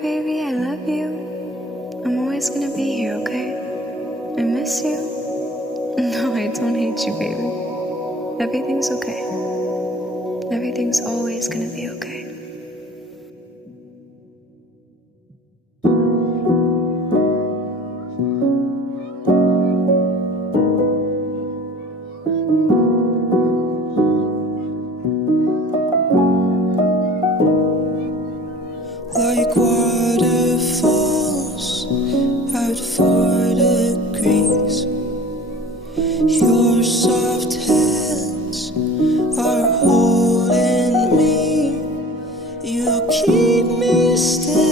baby, I love you. I'm always gonna be here, okay? I miss you. No, I don't hate you, baby. Everything's okay. Everything's always gonna be okay. Like waterfalls at 4 degrees. Your soft hands are holding me. You keep me still.